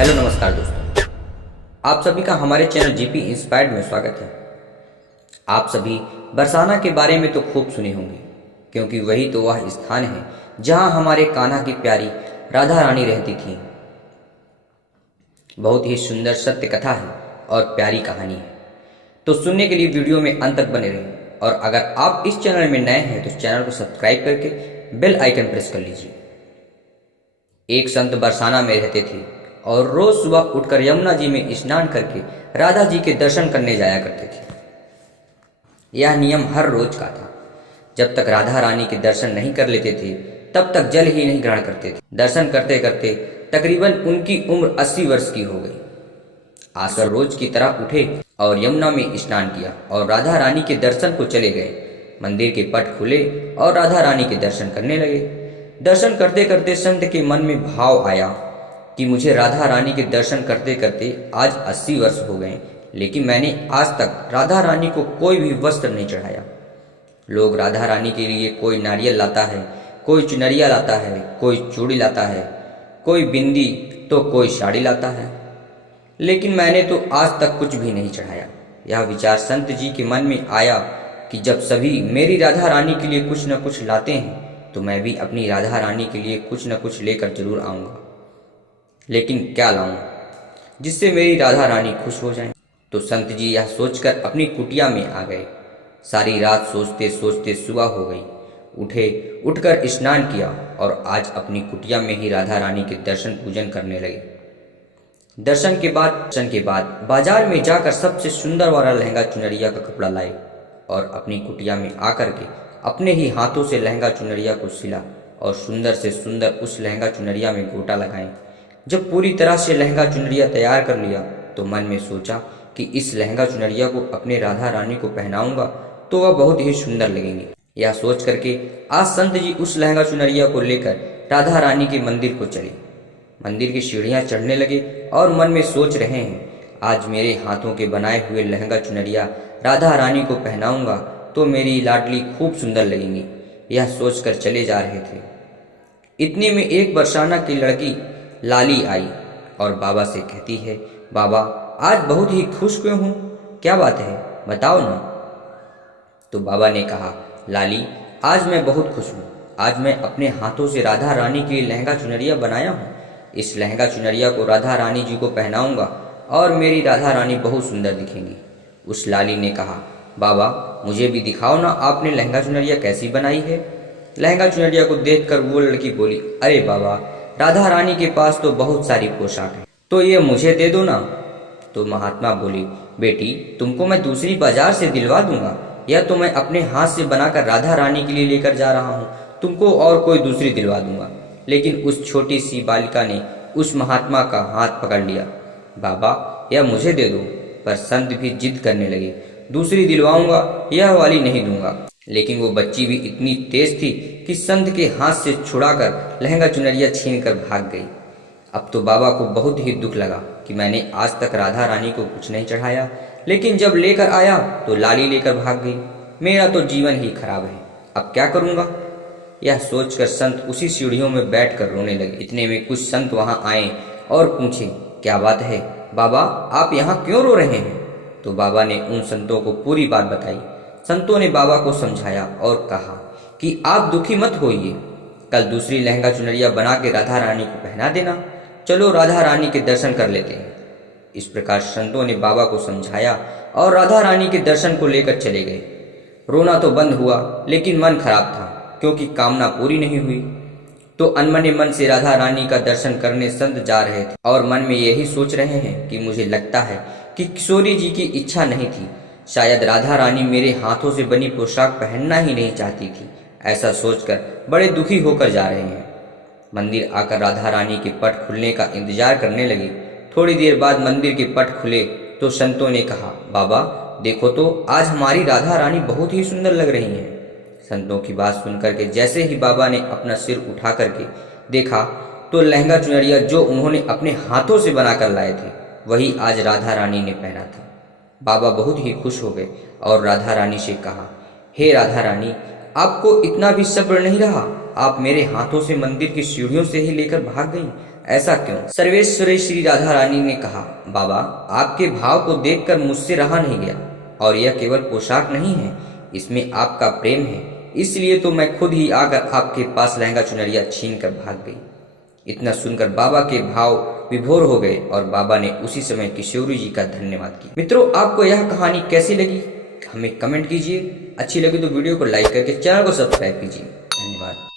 Hello नमस्कार दोस्तों, आप सभी का हमारे चैनल जीपी इंस्पायर्ड में स्वागत है। आप सभी बरसाना के बारे में तो खूब सुने होंगे, क्योंकि वही तो वह स्थान है जहां हमारे कान्हा की प्यारी राधा रानी रहती थी। बहुत ही सुंदर सत्य कथा है और प्यारी कहानी है, तो सुनने के लिए वीडियो में अंत तक बने रहें। और अगर आप इस चैनल में नए हैं तो चैनल को सब्सक्राइब करके बेल आइकन प्रेस कर लीजिए। एक संत बरसाना में रहते थे और रोज सुबह उठकर यमुना जी में स्नान करके राधा जी के दर्शन करने जाया करते थे। यह नियम हर रोज का था। जब तक राधा रानी के दर्शन नहीं कर लेते थे तब तक जल ही नहीं ग्रहण करते थे। दर्शन करते करते तकरीबन उनकी उम्र 80 वर्ष की हो गई। आकर रोज की तरह उठे और यमुना में स्नान किया और राधा रानी के दर्शन को चले गए। मंदिर के पट खुले और राधा रानी के दर्शन करने लगे। दर्शन करते करते संत के मन में भाव आया कि मुझे राधा रानी के दर्शन करते करते आज 80 वर्ष हो गए, लेकिन मैंने आज तक राधा रानी को कोई भी वस्त्र नहीं चढ़ाया। लोग राधा रानी के लिए कोई नारियल लाता है, कोई चुनरिया लाता है, कोई चूड़ी लाता है, कोई बिंदी तो कोई साड़ी लाता है, लेकिन मैंने तो आज तक कुछ भी नहीं चढ़ाया। यह विचार संत जी के मन में आया कि जब सभी मेरी राधा रानी के लिए कुछ न कुछ लाते हैं तो मैं भी अपनी राधा रानी के लिए कुछ न कुछ लेकर जरूर आऊँगा। लेकिन क्या लाऊं जिससे मेरी राधा रानी खुश हो जाए। तो संत जी यह सोचकर अपनी कुटिया में आ गए। सारी रात सोचते सोचते सुबह हो गई। उठकर स्नान किया और आज अपनी कुटिया में ही राधा रानी के दर्शन पूजन करने लगे। दर्शन के बाद बाजार में जाकर सबसे सुंदर वाला लहंगा चुनरिया का कपड़ा लाए और अपनी कुटिया में आकर के अपने ही हाथों से लहंगा चुनरिया को सिला और सुंदर से सुंदर उस लहंगा चुनरिया में गोटा लगाएं। जब पूरी तरह से लहंगा चुनरिया तैयार कर लिया तो मन में सोचा कि इस लहंगा चुनरिया को अपने राधा रानी को पहनाऊंगा तो वह बहुत ही सुंदर लगेंगी। यह सोच करके आज संत जी उस लहंगा चुनरिया को लेकर राधा रानी के मंदिर को चले। मंदिर की सीढ़ियां चढ़ने लगे और मन में सोच रहे हैं, आज मेरे हाथों के बनाए हुए लहंगा चुनरिया राधा रानी को पहनाऊंगा तो मेरी लाडली खूब सुंदर लगेंगी। यह सोचकर चले जा रहे थे। इतने में एक बरसाना की लड़की लाली आई और बाबा से कहती है, बाबा आज बहुत ही खुश क्यों हूँ, क्या बात है बताओ ना। तो बाबा ने कहा, लाली आज मैं बहुत खुश हूँ। आज मैं अपने हाथों से राधा रानी के लिए लहंगा चुनरिया बनाया हूँ। इस लहंगा चुनरिया को राधा रानी जी को पहनाऊंगा और मेरी राधा रानी बहुत सुंदर दिखेंगी। उस लाली ने कहा, बाबा मुझे भी दिखाओ ना आपने लहंगा चुनरिया कैसी बनाई है। लहंगा चुनरिया को देखकर वो लड़की बोली, अरे बाबा राधा रानी के पास तो बहुत सारी पोशाक है, तो ये मुझे दे दो ना। तो महात्मा बोली, बेटी तुमको मैं दूसरी बाजार से दिलवा दूंगा, या तो मैं अपने हाथ से बनाकर राधा रानी के लिए लेकर जा रहा हूँ, तुमको और कोई दूसरी दिलवा दूंगा। लेकिन उस छोटी सी बालिका ने उस महात्मा का हाथ पकड़ लिया, बाबा यह मुझे दे दो। पर संत भी जिद करने लगे, दूसरी दिलवाऊंगा, यह वाली नहीं दूंगा। लेकिन वो बच्ची भी इतनी तेज थी कि संत के हाथ से छुड़ाकर लहंगा चुनरिया छीनकर भाग गई। अब तो बाबा को बहुत ही दुख लगा कि मैंने आज तक राधा रानी को कुछ नहीं चढ़ाया, लेकिन जब लेकर आया तो लाली लेकर भाग गई। मेरा तो जीवन ही खराब है, अब क्या करूँगा। यह सोचकर संत उसी सीढ़ियों में बैठकर रोने लगे। इतने में कुछ संत वहाँ आए और पूछे, क्या बात है बाबा आप यहाँ क्यों रो रहे हैं। तो बाबा ने उन संतों को पूरी बात बताई। संतों ने बाबा को समझाया और कहा कि आप दुखी मत होइए, कल दूसरी लहंगा चुनरिया बना के राधा रानी को पहना देना, चलो राधा रानी के दर्शन कर लेते हैं। इस प्रकार संतों ने बाबा को समझाया और राधा रानी के दर्शन को लेकर चले गए। रोना तो बंद हुआ, लेकिन मन खराब था क्योंकि कामना पूरी नहीं हुई। तो अनमने मन से राधा रानी का दर्शन करने संत जा रहे थे और मन में यही सोच रहे हैं कि मुझे लगता है कि किशोरी जी की इच्छा नहीं थी, शायद राधा रानी मेरे हाथों से बनी पोशाक पहनना ही नहीं चाहती थी। ऐसा सोचकर बड़े दुखी होकर जा रहे हैं। मंदिर आकर राधा रानी के पट खुलने का इंतजार करने लगे। थोड़ी देर बाद मंदिर के पट खुले तो संतों ने कहा, बाबा देखो तो आज हमारी राधा रानी बहुत ही सुंदर लग रही हैं। संतों की बात सुनकर के जैसे ही बाबा ने अपना सिर उठा करके देखा तो लहंगा चुनरिया जो उन्होंने अपने हाथों से बनाकर लाए थे वही आज राधा रानी ने पहना था। बाबा बहुत ही खुश हो गए और राधा रानी से कहा, हे राधा रानी आपको इतना भी सब्र नहीं रहा, आप मेरे हाथों से मंदिर की सीढ़ियों से ही लेकर भाग गई। ऐसा क्यों? सर्वेश्वरी श्री राधा रानी ने कहा, बाबा आपके भाव को देखकर मुझसे रहा नहीं गया, और यह केवल पोशाक नहीं है, इसमें आपका प्रेम है, इसलिए तो मैं खुद ही आकर आपके पास लहंगा चुनरिया छीन कर भाग गई। इतना सुनकर बाबा के भाव विभोर हो गए और बाबा ने उसी समय किशोरी जी का धन्यवाद किया। मित्रों, आपको यह कहानी कैसी लगी हमें कमेंट कीजिए। अच्छी लगी तो वीडियो को लाइक करके चैनल को सब्सक्राइब कीजिए। धन्यवाद।